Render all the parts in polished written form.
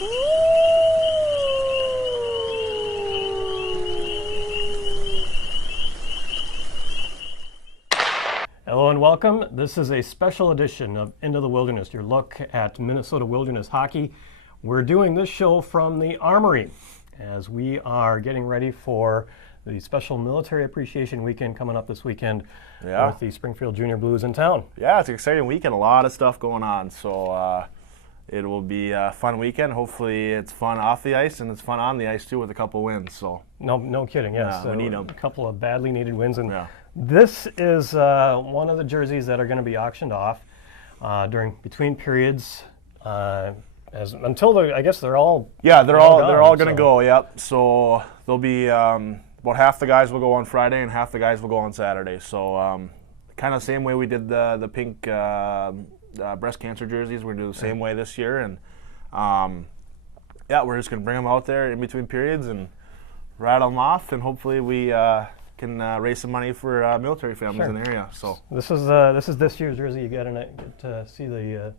Hello and welcome. This is a special edition of Into the Wilderness, your look at Minnesota Wilderness hockey. We're doing this show from the Armory as we are getting ready for the special Military Appreciation Weekend coming up this weekend with the Springfield Junior Blues in town. Yeah, it's an exciting weekend. A lot of stuff going on. So it will be a fun weekend. Hopefully it's fun off the ice and it's fun on the ice too with a couple wins. So No kidding, yes. we need them. A couple of badly needed wins. And this is one of the jerseys that are going to be auctioned off between periods. Until I guess they're all they're all going to go. Yep. So there'll be about half the guys will go on Friday and half the guys will go on Saturday. So kind of same way we did the pink breast cancer jerseys. We're going to do the same way this year, and we're just going to bring them out there in between periods and rattle them off, and hopefully we can raise some money for military families in the area. So this is this year's jersey. You get to see the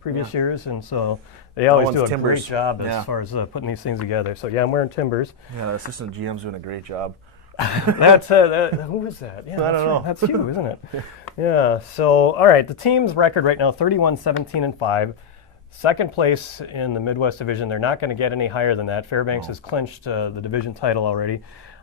previous years, and so they always do a great job as far as putting these things together. So I'm wearing Timbers. Yeah, the assistant GM's doing a great job. That's who is that? Yeah, I don't know. That's you, isn't it? Yeah. So all right, the team's record right now 31-17-5. Second place in the Midwest Division. They're not going to get any higher than that. Fairbanks has clinched the division title already,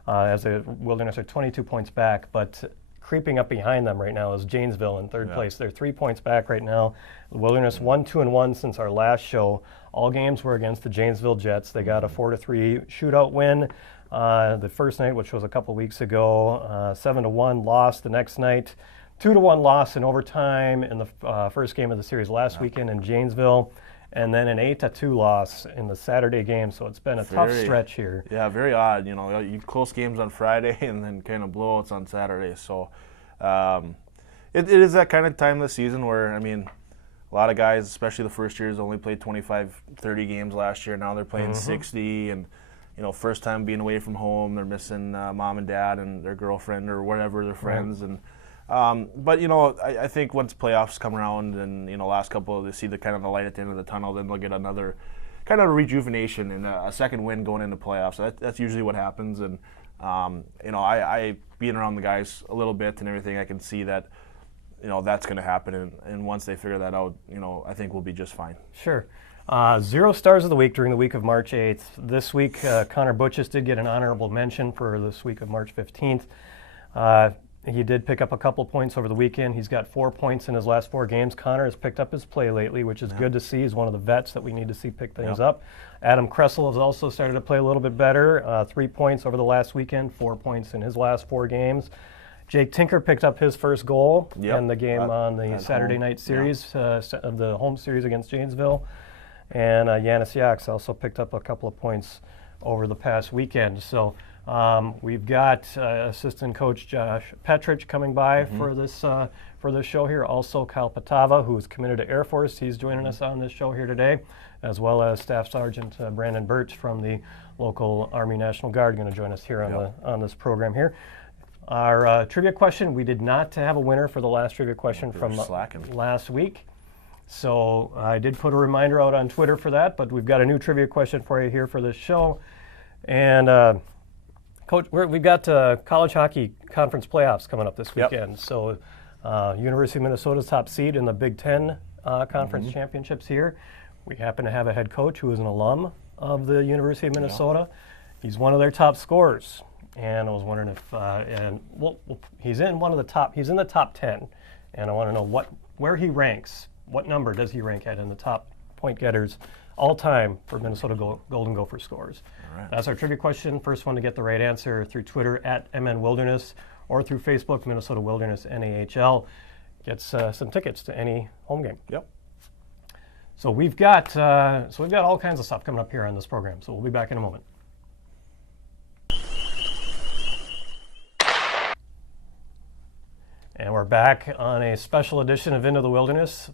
as the Wilderness are 22 points back. But creeping up behind them right now is Janesville in third place. They're 3 points back right now. The Wilderness 1-2-1 since our last show. All games were against the Janesville Jets. They got a 4-3 shootout win the first night, which was a couple weeks ago. 7-1 loss the next night. 2-1 loss in overtime in the first game of the series last weekend in Janesville, and then an 8-2 loss in the Saturday game. So it's been a tough stretch here. Yeah, very odd. You close games on Friday and then kind of blowouts on Saturday. So it is that kind of time of the season where, a lot of guys, especially the first years, only played 25, 30 games last year. Now they're playing 60, and first time being away from home, they're missing mom and dad and their girlfriend or whatever, their friends, and. But I think once playoffs come around and last couple they see the kind of the light at the end of the tunnel, then they'll get another kind of rejuvenation and a second win going into playoffs. So that's usually what happens. And I being around the guys a little bit and everything, I can see that that's going to happen. And once they figure that out, I think we'll be just fine. Sure. 0 stars of the week during the week of March 8th. This week, Connor Butchus did get an honorable mention for this week of March 15th. He did pick up a couple points over the weekend. He's got 4 points in his last 4 games. Connor has picked up his play lately, which is good to see. He's one of the vets that we need to see pick things up. Adam Kressel has also started to play a little bit better. 3 points over the last weekend, 4 points in his last 4 games. Jake Tinker picked up his first goal in the game on the Saturday night series of the home series against Janesville. And Yanis Yaks also picked up a couple of points over the past weekend. So we've got assistant coach Josh Petrich coming by for this show here. Also Kyle Patava, who is committed to Air Force. He's joining us on this show here today, as well as Staff Sergeant Brandon Birch from the local Army National Guard going to join us here on this program here. Our trivia question, we did not have a winner for the last trivia question from last week. So I did put a reminder out on Twitter for that, but we've got a new trivia question for you here for this show. And Coach, we've got college hockey conference playoffs coming up this weekend. So University of Minnesota's top seed in the Big Ten conference championships here. We happen to have a head coach who is an alum of the University of Minnesota. He's one of their top scorers. And I was wondering if he's in one of the top. He's in the top 10, and I want to know where he ranks. What number does he rank at in the top point getters all time for Minnesota Golden Gopher scores? All right. That's our trivia question. First one to get the right answer through Twitter at MN Wilderness or through Facebook Minnesota Wilderness NAHL gets some tickets to any home game. Yep. So we've got all kinds of stuff coming up here on this program. So we'll be back in a moment. And we're back on a special edition of Into the Wilderness,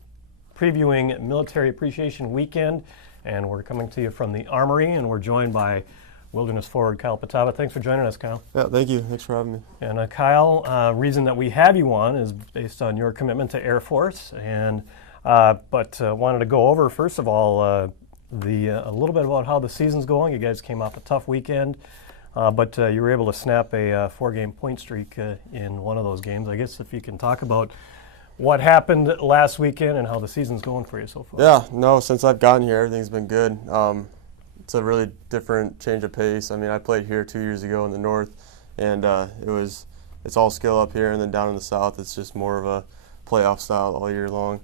previewing Military Appreciation Weekend. And we're coming to you from the Armory, and we're joined by Wilderness forward Kyle Patava. Thanks for joining us, Kyle. Yeah, thank you. Thanks for having me. And Kyle, reason that we have you on is based on your commitment to Air Force. And but wanted to go over, first of all, a little bit about how the season's going. You guys came off a tough weekend, but you were able to snap a 4-game point streak in one of those games. I guess if you can talk about what happened last weekend and how the season's going for you so far. Yeah, no, since I've gotten here, everything's been good. It's a really different change of pace. I mean, I played here 2 years ago in the north, and it's all skill up here, and then down in the south, it's just more of a playoff style all year long.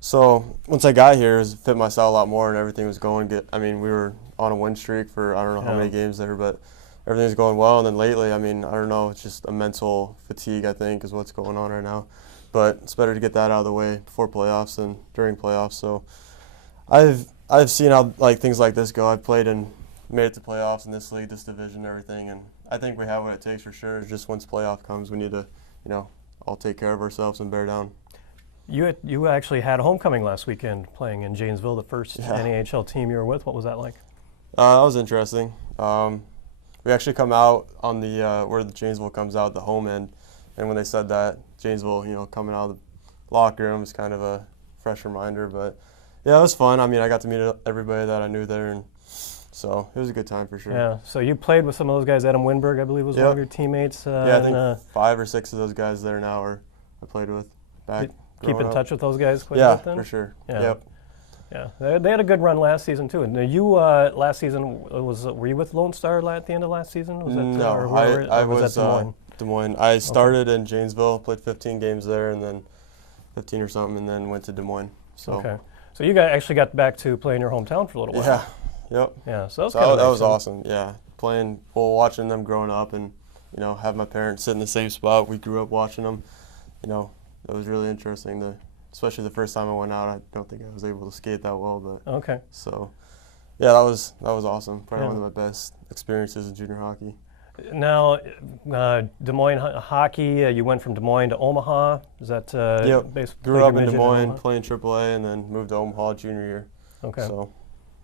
So once I got here, it fit my style a lot more, and everything was going good. I mean, we were on a win streak for I don't know how many games there, but everything's going well. And then lately, I mean, I don't know, it's just a mental fatigue, I think, is what's going on right now. But it's better to get that out of the way before playoffs than during playoffs. So I've seen how things like this go. I've played and made it to playoffs in this league, this division, everything, and I think we have what it takes for sure. It's just once playoff comes, we need to, all take care of ourselves and bear down. You actually had homecoming last weekend playing in Janesville, the first NAHL team you were with. What was that like? That was interesting. We actually come out on the where the Janesville comes out, the home end, and when they said that, Janesville, coming out of the locker room is kind of a fresh reminder. But yeah, it was fun. I mean, I got to meet everybody that I knew there, and so it was a good time for sure. Yeah, so you played with some of those guys. Adam Winberg, I believe, was one of your teammates. Yeah, I think 5 or 6 of those guys there now I played with back. Keep in touch with those guys quite a bit then? For sure. Yeah. Yep. Yeah, they had a good run last season too. And you last season were you with Lone Star at the end of last season? Was that, no, I was Des Moines. Des Moines. I started in Janesville, played 15 games there, and then 15 or something, and then went to Des Moines. So. Okay. So you actually got back to playing your hometown for a little while. Yeah. Yep. Yeah. So that was awesome. Yeah, watching them growing up, and have my parents sit in the same spot. We grew up watching them. It was really interesting. Especially the first time I went out, I don't think I was able to skate that well, but okay. So, yeah, that was awesome. Probably one of my best experiences in junior hockey. Now, Des Moines hockey. You went from Des Moines to Omaha. Is that yep? Basically grew up in Des Moines, playing AAA, and then moved to Omaha junior year. Okay. So,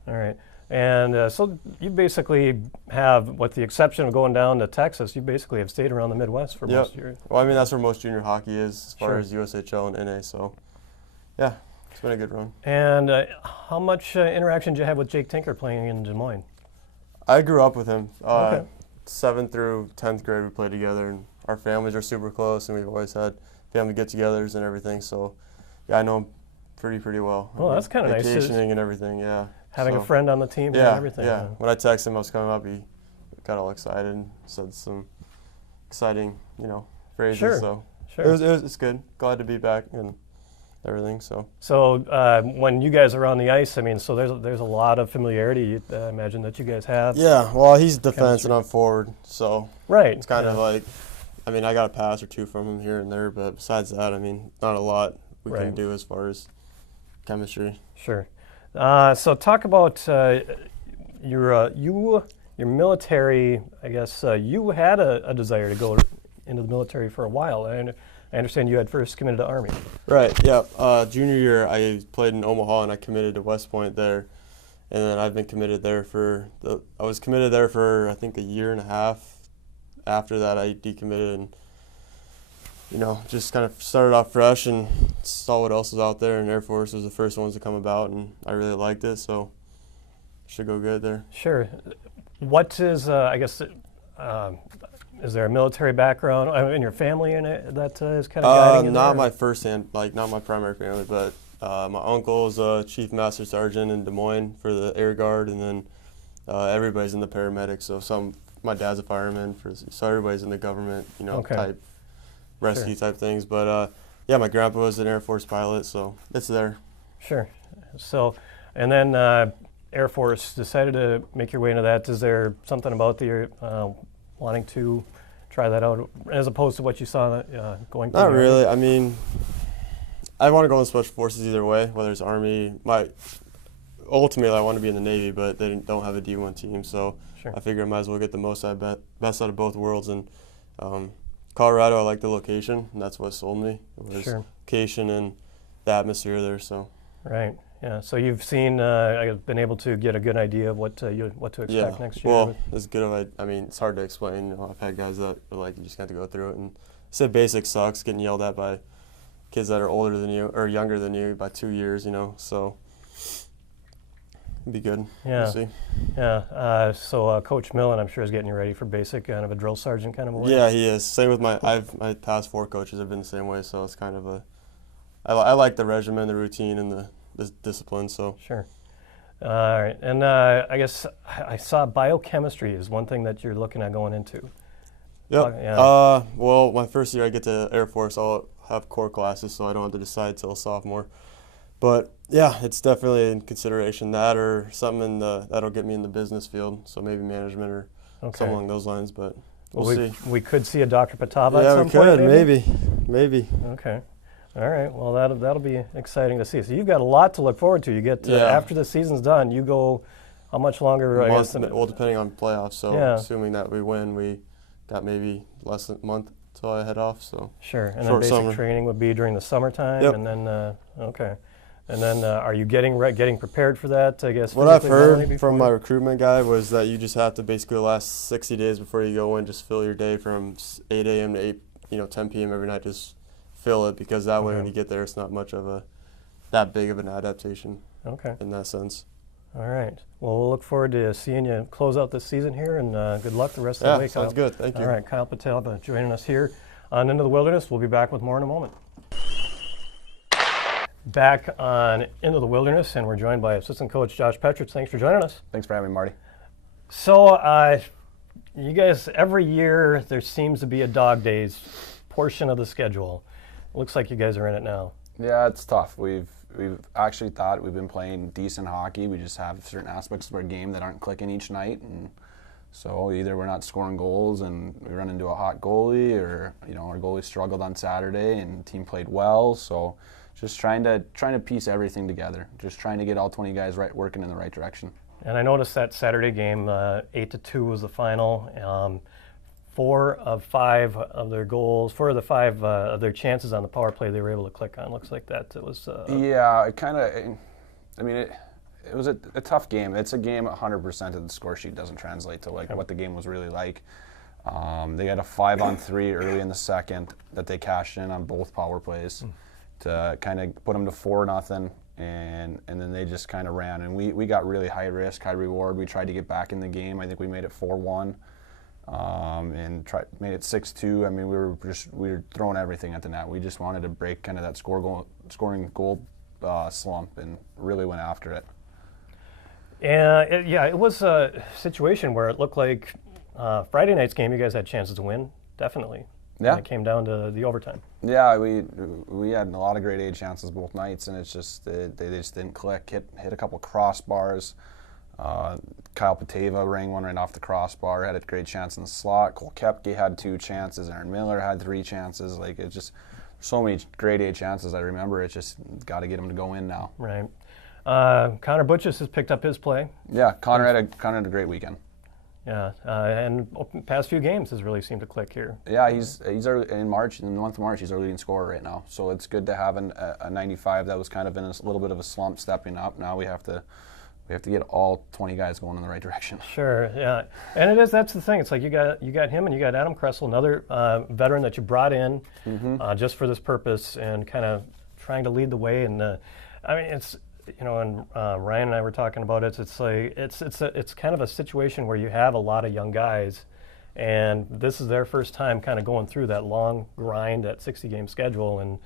all right. And so you basically have, with the exception of going down to Texas, you basically have stayed around the Midwest for most of your. Well, I mean, that's where most junior hockey is, as far as USHL and NA. So, yeah, it's been a good run. And how much interaction did you have with Jake Tinker playing in Des Moines? I grew up with him. 7th through 10th grade, we played together, and our families are super close, and we've always had family get-togethers and everything. So, yeah, I know him pretty well. Well, that's kind of nice. Vacationing and everything, yeah. Having a friend on the team and everything. Yeah. When I texted him I was coming up, he got all excited and said some exciting, phrases. Sure. So sure. It's good. Glad to be back and everything. So when you guys are on the ice, I mean, so there's a lot of familiarity. I imagine that you guys have. Yeah. Well, he's defense and I'm forward, so right. It's kind of like, I mean, I got a pass or two from him here and there, but besides that, I mean, not a lot we can do as far as chemistry. Sure. So talk about your military. I guess you had a desire to go into the military for a while, and I understand you had first committed to Army. Right. Yeah. Junior year, I played in Omaha, and I committed to West Point there, and then I've been committed there I was committed there for I think a year and a half. After that, I decommitted and. Just kind of started off fresh and saw what else was out there, and Air Force was the first ones to come about, and I really liked it, so should go good there. Sure. What is, I guess, is there a military background in your family in it that is kind of guiding you Not there? my first-hand, not my primary family, but my uncle is a Chief Master Sergeant in Des Moines for the Air Guard, and then everybody's in the paramedics, so my dad's a fireman, so everybody's in the government, type rescue type things, but yeah, my grandpa was an Air Force pilot, so it's there. Sure. So, and then Air Force decided to make your way into that. Is there something about the wanting to try that out as opposed to what you saw going? Not really. I mean, I want to go in Special Forces either way, whether it's Army. Ultimately, I want to be in the Navy, but they don't have a D1 team, so I figure I might as well get the best out of both worlds. And Colorado, I like the location, and that's what sold me. It was location and the atmosphere there. So. Right. Yeah. So you've seen, I've been able to get a good idea of what to expect next year. Well, it's good. I mean, it's hard to explain. I've had guys that are like, you just got to go through it. And said basic sucks, getting yelled at by kids that are older than you or younger than you by 2 years. So it'd be good. Yeah. We'll see. Yeah. So Coach Millen, I'm sure, is getting you ready for basic kind of a drill sergeant kind of a way. Yeah, he is. Same with my past 4 coaches have been the same way. So it's kind of I like the regimen, the routine, and the discipline. So Sure. All right. And I guess I saw biochemistry is one thing that you're looking at going into. yep. Yeah. Well, my first year I get to Air Force, I'll have core classes, so I don't have to decide till sophomore. But yeah, it's definitely in consideration, that or something that'll get me in the business field. So maybe management or something along those lines. But we'll see. We could see a Dr. Patava Yeah, at some we point. could. Maybe. Okay. All right. Well, that'll be exciting to see. So you've got a lot to look forward to. You get after the season's done, you go how much longer? A month, well, depending on playoffs. So assuming that we win, we got maybe less than a month till I head off. So sure. And short then basic summer. training would be during the summertime, Yep. and then okay. And then are you getting prepared for that? I guess. What I've physically, heard from my recruitment guy was that you just have to basically the last 60 days before you go in, just fill your day from 8 a.m. to 10 p.m. every night. Just fill it, because that way when you get there, it's not much of that big of an adaptation. Okay. In that sense. All right. Well, we'll look forward to seeing you close out this season here, and good luck the rest of the week. Sounds good. Thank you. All right, Kyle Patel joining us here on Into the Wilderness. We'll be back with more in a moment. Back on Into the Wilderness, and we're joined by assistant coach Josh Petrich. Thanks for joining us. Thanks for having me, Marty. So, you guys, every year there seems to be a dog days portion of the schedule. Looks like you guys are in it now. Yeah, it's tough. We've actually thought we've been playing decent hockey. We just have certain aspects of our game that aren't clicking each night, and so either we're not scoring goals and we run into a hot goalie, or our goalie struggled on Saturday and the team played well. So just trying to piece everything together. Just trying to get all 20 guys working in the right direction. And I noticed that Saturday game, 8-2 was the final. 4 of 5 of their goals, 4 of the 5 of their chances on the power play they were able to click on. Looks like that. It was. Yeah, it was a tough game. It's a game 100% of the score sheet doesn't translate to what the game was really like. They had a 5-on-3 early in the second that they cashed in on both power plays to kind of put them to 4-0, and then they just kind of ran. And we got really high risk, high reward. We tried to get back in the game. I think we made it 4-1. And made it 6-2. I mean, we were throwing everything at the net. We just wanted to break kind of that scoring goal slump, and really went after it. It was a situation where it looked like Friday night's game you guys had chances to win, definitely. Yeah. And it came down to the overtime. Yeah, we had a lot of grade A chances both nights, and it's just they just didn't click. Hit a couple crossbars. Kyle Pateva rang one right off the crossbar, had a great chance in the slot. Cole Koepke had 2 chances. Aaron Miller had 3 chances. It's just so many grade A chances. I remember it's just got to get them to go in now. Right. Connor Butchus has picked up his play. Yeah, Connor had a great weekend. Yeah, and past few games has really seemed to click here. Yeah, he's in the month of March, he's our leading scorer right now. So it's good to have a 95 that was kind of in a little bit of a slump stepping up. Now we have to get all 20 guys going in the right direction. Sure, yeah, and that's the thing. It's like you got him, and you got Adam Kressel, another veteran that you brought in just for this purpose, and kind of trying to lead the way. And it's and Ryan and I were talking about it. It's like it's kind of a situation where you have a lot of young guys, and this is their first time kind of going through that long grind at 60-game schedule, and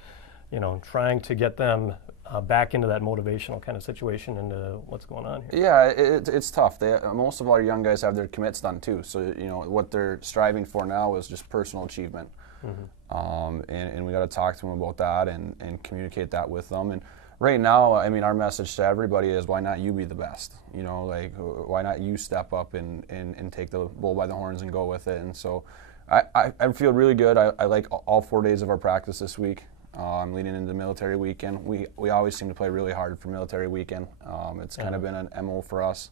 trying to get them back into that motivational kind of situation into what's going on here. Yeah, it's tough. Most of our young guys have their commits done too. So what they're striving for now is just personal achievement, and we got to talk to them about that and communicate that with them. And right now, I mean, our message to everybody is, why not you be the best? Why not you step up and take the bull by the horns and go with it? And so I feel really good. I like all 4 days of our practice this week. I'm leading into military weekend. We always seem to play really hard for military weekend. It's kind of been an MO for us.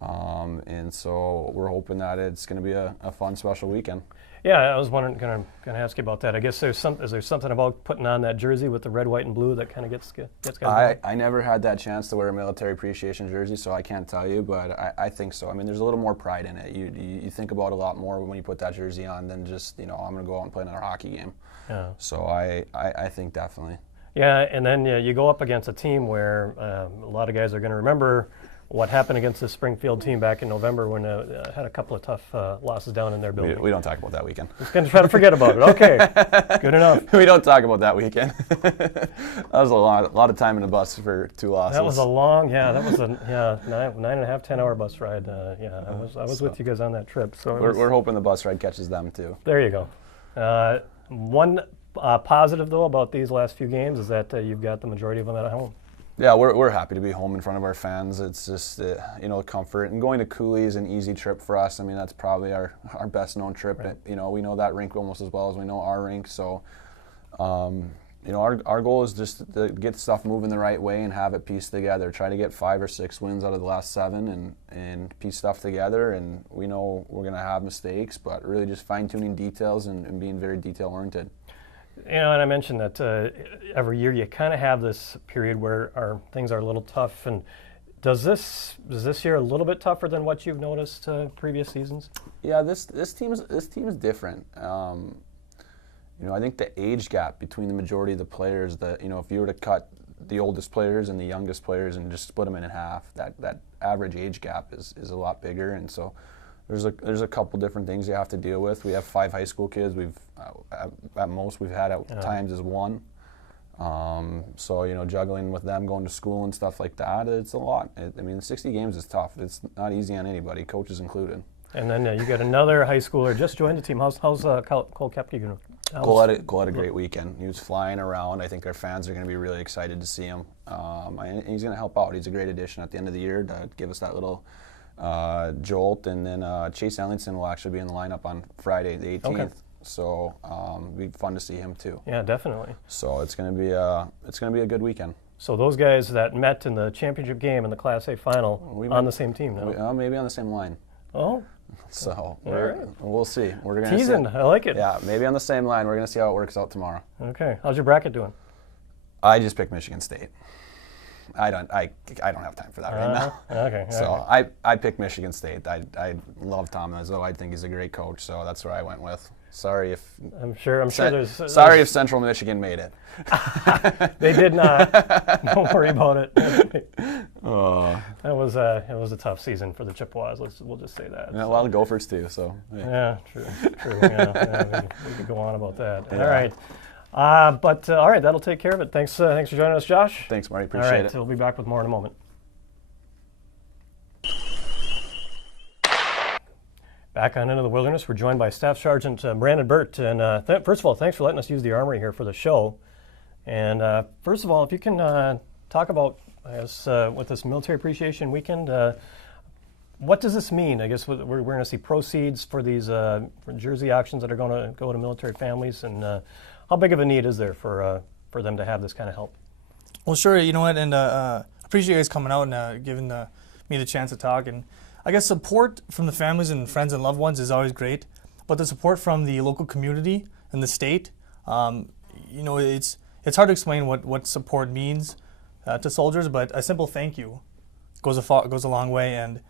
And so we're hoping that it's going to be a fun, special weekend. Yeah, I was going to ask you about that. I guess is there something about putting on that jersey with the red, white, and blue that kind of gets guys. I never had that chance to wear a military appreciation jersey, so I can't tell you, but I think so. I mean, there's a little more pride in it. You think about a lot more when you put that jersey on than just I'm going to go out and play another hockey game. Yeah. So I think definitely. Yeah, and then you go up against a team where a lot of guys are going to remember what happened against the Springfield team back in November when had a couple of tough losses down in their building. We don't talk about that weekend. Just going to try to forget about it. Okay, good enough. We don't talk about that weekend. That was a lot of time in the bus for 2 losses. That was a long, that was a 9.5, 10-hour bus ride. I was with you guys on that trip. So we're hoping the bus ride catches them too. There you go. One positive though about these last few games is that you've got the majority of them at home. Yeah, we're happy to be home in front of our fans. It's just comfort, and going to Cooley is an easy trip for us. I mean, that's probably our best known trip. Right. We know that rink almost as well as we know our rink. So, our goal is just to get stuff moving the right way and have it pieced together. Try to get 5 or 6 wins out of the last 7 and piece stuff together. And we know we're going to have mistakes, but really just fine tuning details and being very detail oriented. And I mentioned that every year you kind of have this period where things are a little tough. And is this year a little bit tougher than what you've noticed previous seasons? Yeah, this team is different. I think the age gap between the majority of the players, if you were to cut the oldest players and the youngest players and just split them in half, that average age gap is a lot bigger. And so there's a couple different things you have to deal with. We have 5 high school kids. At most we've had at times is 1. So juggling with them going to school and stuff like that, it's a lot. 60 games is tough. It's not easy on anybody, coaches included. And then you got another high schooler just joined the team. How's Cole Koepke going? Cole had a great weekend. He was flying around. I think our fans are going to be really excited to see him. And he's going to help out. He's a great addition at the end of the year to give us that little jolt. And then Chase Ellingson will actually be in the lineup on Friday, the 18th. Okay. So it'll be fun to see him too. Yeah, definitely. So it's going to be a good weekend. So those guys that met in the championship game in the Class A final on the same team now? Maybe on the same line. Oh. So right. We'll see. We're going teasing. I like it. Yeah, maybe on the same line. We're going to see how it works out tomorrow. Okay. How's your bracket doing? I just picked Michigan State. I don't have time for that right now. Okay. So I picked Michigan State. I love Tom Izzo. I think he's a great coach. So that's where I went with. Sorry if I'm sure there's sorry if Central Michigan made it. They did not. Don't worry about it. It was a tough season for the Chippewas. We'll just say that. Yeah, a lot of Gophers too. So yeah, true. Yeah, we could go on about that. Yeah. All right. All right, that'll take care of it. Thanks for joining us, Josh. Thanks, Marty. Appreciate it. We'll be back with more in a moment. Back on Into the Wilderness, we're joined by Staff Sergeant Brandon Burt. And first of all, thanks for letting us use the Armory here for the show. And first of all, if you can talk about, I guess, with this Military Appreciation Weekend, what does this mean? I guess we're going to see proceeds for these jersey auctions that are going to go to military families. And how big of a need is there for them to have this kind of help? Well, sure. You know what? And appreciate you guys coming out and giving me the chance to talk. And I guess support from the families and friends and loved ones is always great, but the support from the local community and the state, it's hard to explain what support means to soldiers, but a simple thank you goes a long way. And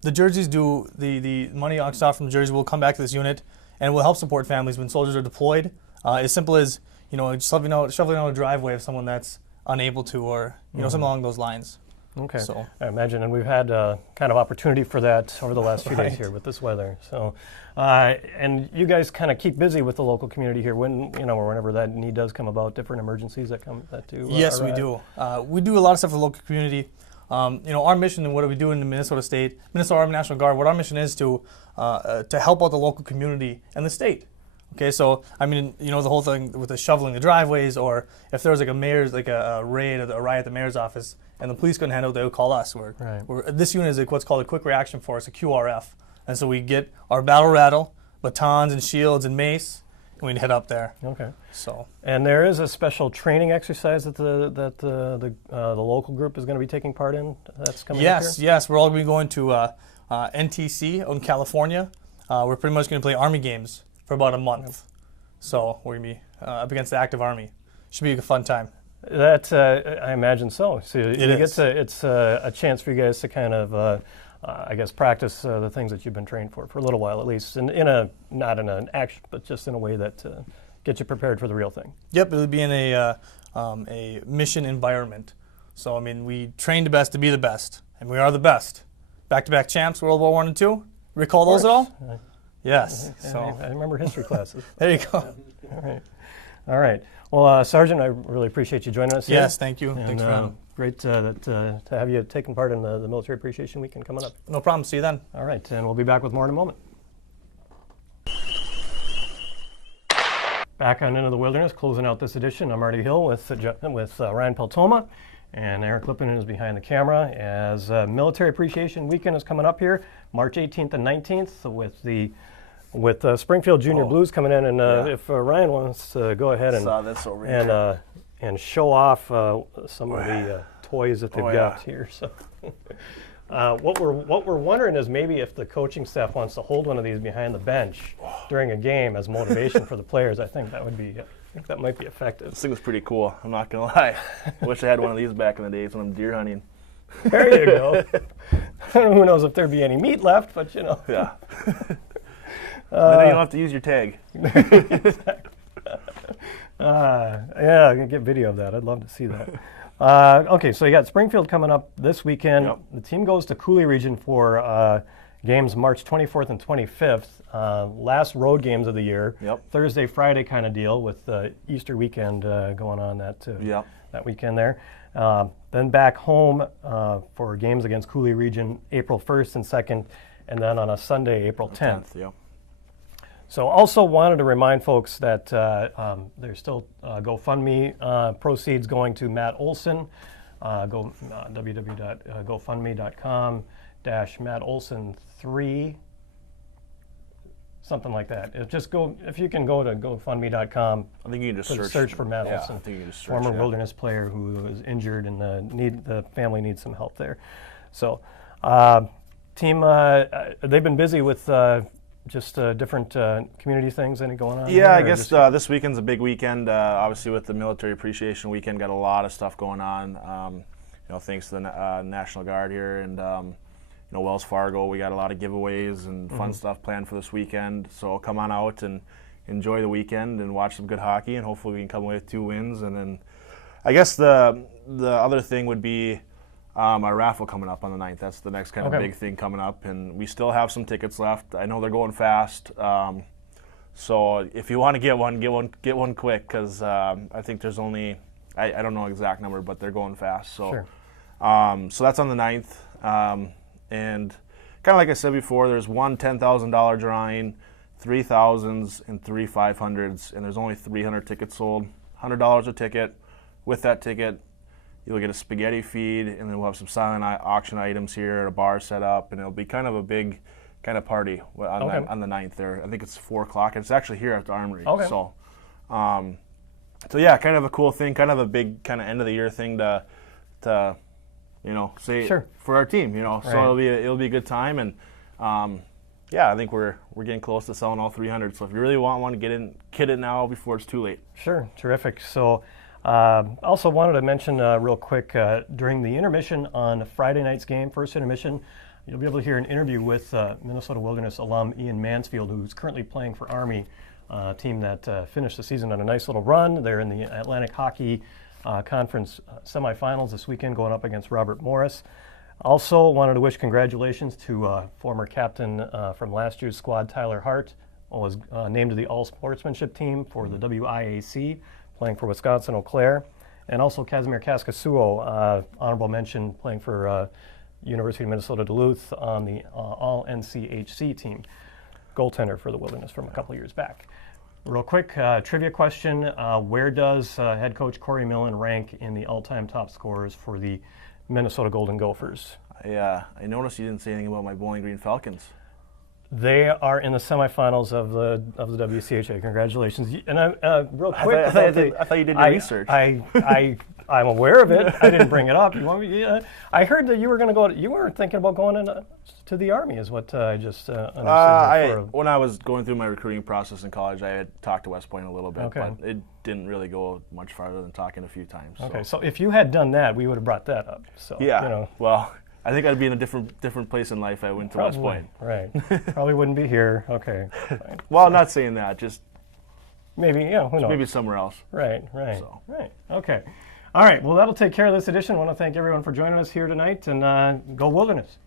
the jerseys the money auctioned off from the jerseys will come back to this unit and will help support families when soldiers are deployed. As simple as shoveling out a driveway of someone that's unable to, or something along those lines. Okay. So I imagine, and we've had kind of opportunity for that over the last few days here with this weather. So, and you guys kind of keep busy with the local community here when or whenever that need does come about, different emergencies that do. Yes, we do. We do a lot of stuff for the local community. Our mission and what we do in the Minnesota Army National Guard. What our mission is to help out the local community and the state. Okay, so the whole thing with the shoveling the driveways, or if there was a raid or a riot at the mayor's office, and the police couldn't handle it, they would call us. This unit is what's called a quick reaction force, a QRF, and so we get our battle rattle, batons and shields and mace, and we'd head up there. Okay. So. And there is a special training exercise that the local group is going to be taking part in. That's coming up here? Yes, we're all going to be going to NTC in California. We're pretty much going to play Army games for about a month. So we're going to be up against the active Army. Should be a fun time. That I imagine so. So it's a chance for you guys to kind of, practice the things that you've been trained for a little while at least, not in an action, but just in a way that gets you prepared for the real thing. Yep, it would be in a mission environment. So we train the best to be the best. and we are the best. Back-to-back champs, World War I and II. Recall those at all? Yes. So I remember history classes. there you go. All right. Well, Sergeant, I really appreciate you joining us. Yes, here. thank you. And, Thanks for having me. great to have you taking part in the Military Appreciation Weekend coming up. No problem. See you then. All right, and we'll be back with more in a moment. Back on Into the Wilderness, closing out this edition. I'm Marty Hill with Ryan Peltoma, and Eric Lippinen is behind the camera as Military Appreciation Weekend is coming up here, March 18th and 19th, with Springfield Junior Blues coming in. And if Ryan wants to go ahead and Saw this over here. and show off some of the toys that they've got here. So. What we're wondering is maybe if the coaching staff wants to hold one of these behind the bench during a game as motivation for the players. I think that might be effective. This thing was pretty cool. I'm not gonna lie. I wish I had one of these back in the days when I'm deer hunting. There you go. Who knows if there'd be any meat left, but you know. Yeah. Then you don't have to use your tag. Yeah, I can get video of that. I'd love to see that. Okay, so you got Springfield coming up this weekend. Yep. The team goes to Cooley Region for games March 24th and 25th. Last road games of the year. Yep. Thursday, Friday kind of deal with Easter weekend going on Yep. that weekend there. Then back home for games against Cooley Region April 1st and 2nd, and then on a Sunday, April 10th. Yep. So also wanted to remind folks that there's still GoFundMe proceeds going to Matt Olson. www.gofundme.com/Matt Olson 3, something like that. If you can go to GoFundMe.com, I think you can just search for Matt Yeah, Olson, I think you can just search, former yeah. wilderness player who is injured and the family needs some help there. So, team, they've been busy with just different community things. Any going on? Yeah, there, I or guess just- this weekend's a big weekend. Obviously, with the Military Appreciation Weekend, got a lot of stuff going on. Thanks to the National Guard here and Wells Fargo, we got a lot of giveaways and fun stuff planned for this weekend. So come on out and enjoy the weekend and watch some good hockey, and hopefully we can come away with 2 wins. And then, I guess the other thing would be our raffle coming up on the 9th. That's the next kind of big thing coming up, and we still have some tickets left. I know they're going fast, so if you want to get one quick, because I think there's only I don't know exact number, but they're going fast. So, Sure. So that's on the 9th, and kind of like I said before, there's one $10,000 drawing, 3,000s, and 3 500s, and there's only 300 tickets sold. $100 a ticket. With that ticket, you'll get a spaghetti feed, and then we'll have some silent auction items here at a bar set up, and it'll be kind of a big kind of party on the 9th there. I think it's 4 o'clock, and it's actually here at the Armory. Okay. So yeah, kind of a cool thing, kind of a big kind of end of the year thing to say Sure. for our team. So Right. it'll be a good time, and yeah, I think we're getting close to selling all 300. So if you really want one, get it now before it's too late. Sure, terrific. So, also wanted to mention real quick during the intermission on Friday night's game, first intermission, you'll be able to hear an interview with Minnesota Wilderness alum Ian Mansfield, who's currently playing for Army, a team that finished the season on a nice little run. They're in the Atlantic Hockey Conference semifinals this weekend, going up against Robert Morris. Also wanted to wish congratulations to former captain from last year's squad, Tyler Hart, was named to the all-sportsmanship team for the WIAC, playing for Wisconsin Eau Claire, and also Casimir Kaskasuo, honorable mention, playing for University of Minnesota Duluth on the all-NCHC team, goaltender for the Wilderness from a couple of years back. Real quick trivia question, where does head coach Corey Millen rank in the all-time top scorers for the Minnesota Golden Gophers? I noticed you didn't say anything about my Bowling Green Falcons. They are in the semifinals of the WCHA. Congratulations! And real quick, I thought you did your research. I'm aware of it. I didn't bring it up. You want me? I heard that you were going to go. You were thinking about going to the Army, is what I just understood. When I was going through my recruiting process in college, I had talked to West Point a little bit, Okay. but it didn't really go much farther than talking a few times. Okay, so if you had done that, we would have brought that up. So Yeah. Well, I think I'd be in a different place in life. I went to West Point. Right. Probably wouldn't be here. Okay. Fine. Well, I'm not saying that. Just Maybe, who knows? maybe somewhere else. Right. So. Right. Okay. All right, well, that'll take care of this edition. I want to thank everyone for joining us here tonight, and go Wilderness.